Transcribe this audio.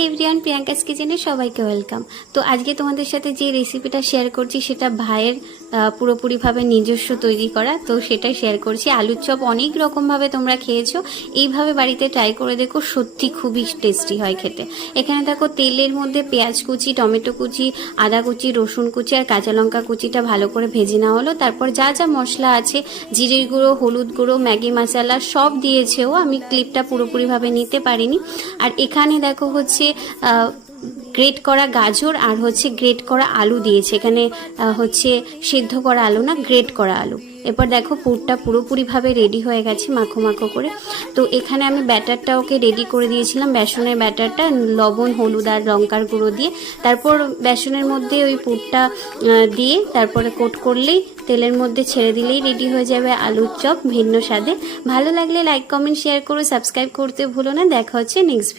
হে everyone, Priyanka's কিচেনে সবাইকে welcome. তো আজকে তোমাদের সাথে যে রেসিপিটা শেয়ার করছি সেটা ভাইয়ের পুরোপুরিভাবে নিজস্ব তৈরি করা। তো সেটাই শেয়ার করছি। আলুর চপ অনেক রকমভাবে তোমরা খেয়েছো, এইভাবে বাড়িতে ট্রাই করে দেখো, সত্যি খুবই টেস্টি হয় খেতে। এখানে দেখো তেলের মধ্যে পেঁয়াজ কুচি, টমেটো কুচি, আদা কুচি, রসুন কুচি আর কাঁচা লঙ্কা কুচিটা ভালো করে ভেজে নেওয়া হলো। তারপর যা যা মশলা আছে, জিরের গুঁড়ো, হলুদ গুঁড়ো, ম্যাগি মশলা সব দিয়েছেও, আমি ক্লিপটা পুরোপুরিভাবে নিতে পারিনি। আর এখানে দেখো হচ্ছে গ্রেট করা গাজর আর হচ্ছে গ্রেট করা আলু দিয়েছে। এখানে হচ্ছে সিদ্ধ করা আলু না, গ্রেট করা আলু। এরপর দেখো পুরটা পুরোপুরিভাবে রেডি হয়ে গেছে মাখো মাখো করে। তো এখানে আমি ব্যাটারটা ওকে রেডি করে দিয়েছিলাম, বেসনের ব্যাটারটা, লবণ, হলুদ আর লঙ্কার গুঁড়ো দিয়ে। তারপর বেসনের মধ্যে ওই পুরটা দিয়ে তারপরে কোট করলেই, তেলের মধ্যে ছেড়ে দিলেই রেডি হয়ে যাবে আলুর চপ ভিন্ন স্বাদে। ভালো লাগলে লাইক, কমেন্ট, শেয়ার করো, সাবস্ক্রাইব করতে ভুলো না। দেখা হচ্ছে নেক্সট ভিডিও।